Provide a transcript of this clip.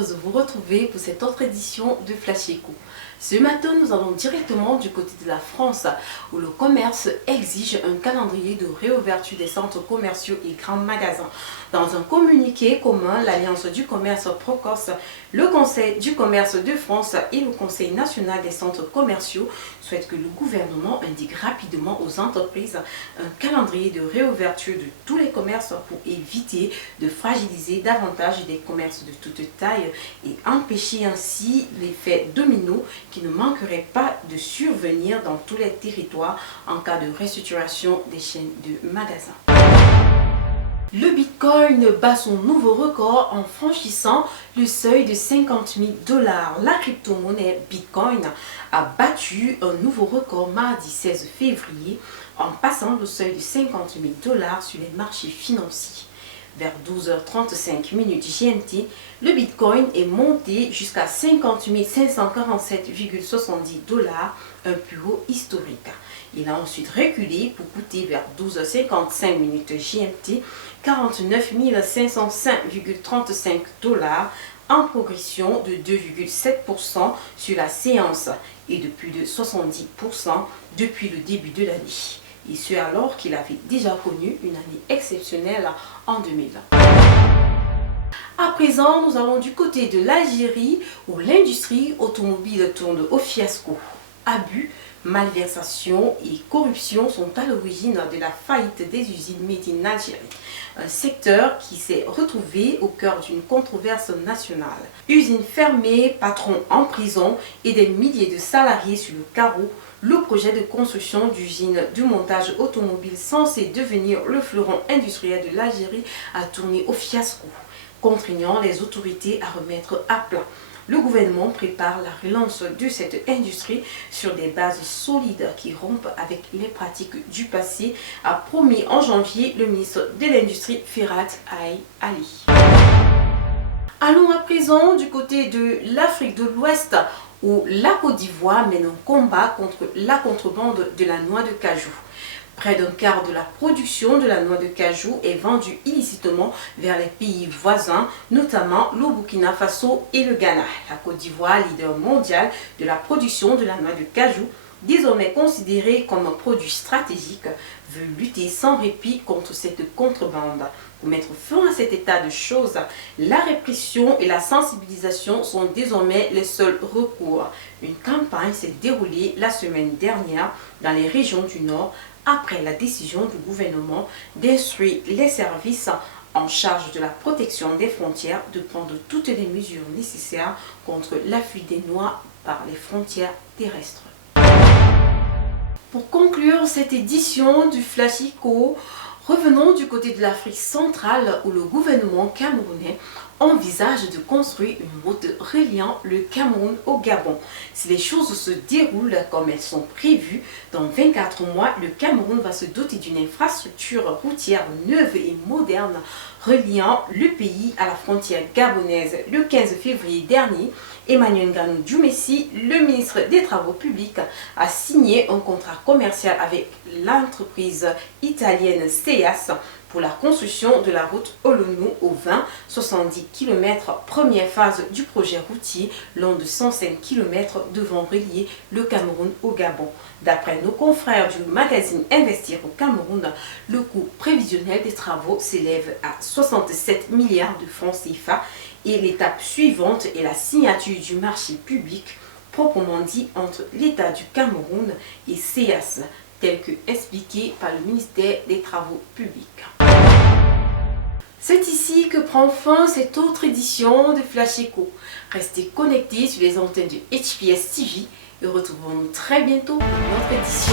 heureuse de vous retrouver pour cette autre édition de Flash Eco. Ce matin, nous allons directement du côté de la France où le commerce exige un calendrier de réouverture des centres commerciaux et grands magasins. Dans un communiqué commun, l'Alliance du commerce Prococe, le Conseil du commerce de France et le Conseil national des centres commerciaux souhaitent que le gouvernement indique rapidement aux entreprises un calendrier de réouverture de tous les commerces pour éviter de fragiliser davantage des commerces de toute taille et empêcher ainsi l'effet domino qui ne manquerait pas de survenir dans tous les territoires en cas de restructuration des chaînes de magasins. Le Bitcoin bat son nouveau record en franchissant le seuil de 50 000 $. La crypto-monnaie Bitcoin a battu un nouveau record mardi 16 février en passant le seuil de 50 000 $ sur les marchés financiers. Vers 12h35 GMT, le Bitcoin est monté jusqu'à 50 547,70 $, un plus haut historique. Il a ensuite reculé pour coûter vers 12h55 GMT 49 505,35 $, en progression de 2,7% sur la séance et de plus de 70% depuis le début de l'année. Et ce alors qu'il avait déjà connu une année exceptionnelle en 2020. À présent, nous allons du côté de l'Algérie où l'industrie automobile tourne au fiasco. Abus, malversation et corruption sont à l'origine de la faillite des usines Made in Algérie, un secteur qui s'est retrouvé au cœur d'une controverse nationale. Usines fermées, patrons en prison et des milliers de salariés sur le carreau, le projet de construction d'usines de montage automobile censé devenir le fleuron industriel de l'Algérie a tourné au fiasco, contraignant les autorités à remettre à plat. Le gouvernement prépare la relance de cette industrie sur des bases solides qui rompent avec les pratiques du passé, a promis en janvier le ministre de l'Industrie Ferhat Ali. Allons à présent du côté de l'Afrique de l'Ouest où la Côte d'Ivoire mène un combat contre la contrebande de la noix de cajou. Près d'un quart de la production de la noix de cajou est vendue illicitement vers les pays voisins, notamment le Burkina Faso et le Ghana. La Côte d'Ivoire, leader mondial de la production de la noix de cajou, désormais considérée comme un produit stratégique, veut lutter sans répit contre cette contrebande. Pour mettre fin à cet état de choses, la répression et la sensibilisation sont désormais les seuls recours. Une campagne s'est déroulée la semaine dernière dans les régions du Nord après la décision du gouvernement d'instruire les services en charge de la protection des frontières de prendre toutes les mesures nécessaires contre l'afflux des noix par les frontières terrestres. Pour conclure cette édition du Flash Eco, revenons du côté de l'Afrique centrale où le gouvernement camerounais envisage de construire une route reliant le Cameroun au Gabon. Si les choses se déroulent comme elles sont prévues, dans 24 mois, le Cameroun va se doter d'une infrastructure routière neuve et moderne reliant le pays à la frontière gabonaise. Le 15 février dernier, Emmanuel Nganou Djoumessi, le ministre des Travaux publics, a signé un contrat commercial avec l'entreprise italienne SEAS pour la construction de la route Olonou au 20-70 km, première phase du projet routier long de 105 km devant relier le Cameroun au Gabon. D'après nos confrères du magazine Investir au Cameroun, le coût prévisionnel des travaux s'élève à 67 milliards de francs CFA et l'étape suivante est la signature du marché public proprement dit entre l'État du Cameroun et SEAS, tel que expliqué par le ministère des Travaux publics. C'est ici que prend fin cette autre édition de Flash Eco. Restez connectés sur les antennes de HPS TV et retrouvons-nous très bientôt pour une autre édition.